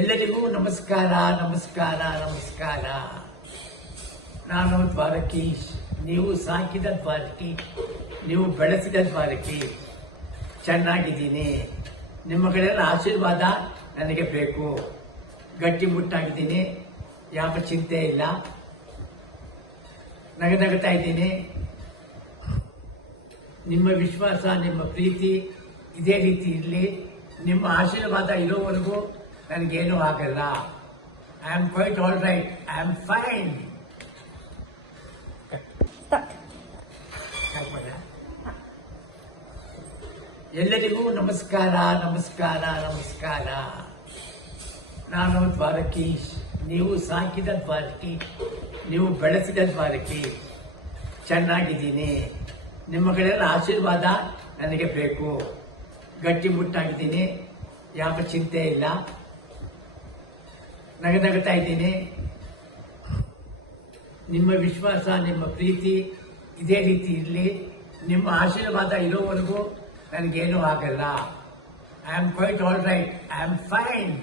ಎಲ್ಲರಿಗೂ ನಮಸ್ಕಾರ ನಮಸ್ಕಾರ ನಮಸ್ಕಾರ. ನಾನು ದ್ವಾರಕೀಶ್ ನೀವು ಸಾಕಿದ ದ್ವಾರಕಿ, ನೀವು ಬೆಳೆಸಿದ ದ್ವಾರಕಿ. ಚೆನ್ನಾಗಿದ್ದೀನಿ. ನಿಮ್ಮ ಕಡೆಯಲ್ಲ ಆಶೀರ್ವಾದ ನನಗೆ ಬೇಕು. ಗಟ್ಟಿ ಮುಟ್ಟಾಗಿದ್ದೀನಿ. ಯಾವ ಚಿಂತೆ ಇಲ್ಲ. ನಗ ನಗತಾ ಇದ್ದೀನಿ. ನಿಮ್ಮ ವಿಶ್ವಾಸ, ನಿಮ್ಮ ಪ್ರೀತಿ ಇದೇ ರೀತಿ ಇರಲಿ. ನಿಮ್ಮ ಆಶೀರ್ವಾದ ಇರೋವರೆಗೂ ನನಗೇನೂ ಆಗಲ್ಲ. I am quite all right I am fine ಎಲ್ಲರಿಗೂ ನಮಸ್ಕಾರ ನಮಸ್ಕಾರ ನಮಸ್ಕಾರ. ನಾನು ದ್ವಾರಕೀಶ್ ನೀವು ಸಾಕಿದ ದ್ವಾರಕಿ. ನೀವು ಬೆಳೆಸಿದ ದ್ವಾರಕಿ. ಚೆನ್ನಾಗಿದ್ದೀನಿ. ನಿಮ್ಮ ಕಡೆಯ ಆಶೀರ್ವಾದ ನನಗೆ ಬೇಕು. ಗಟ್ಟಿ ಮುಟ್ಟಾಗಿದ್ದೀನಿ. ಯಾವ ಚಿಂತೆ ಇಲ್ಲ. ನಗ ನಗತಾ ಇದ್ದೀನಿ. ನಿಮ್ಮ ವಿಶ್ವಾಸ, ನಿಮ್ಮ ಪ್ರೀತಿ ಇದೇ ರೀತಿ ಇರಲಿ. ನಿಮ್ಮ ಆಶೀರ್ವಾದ ಇರೋವರೆಗೂ ನನಗೇನೂ ಆಗಲ್ಲ. I am quite all right I am fine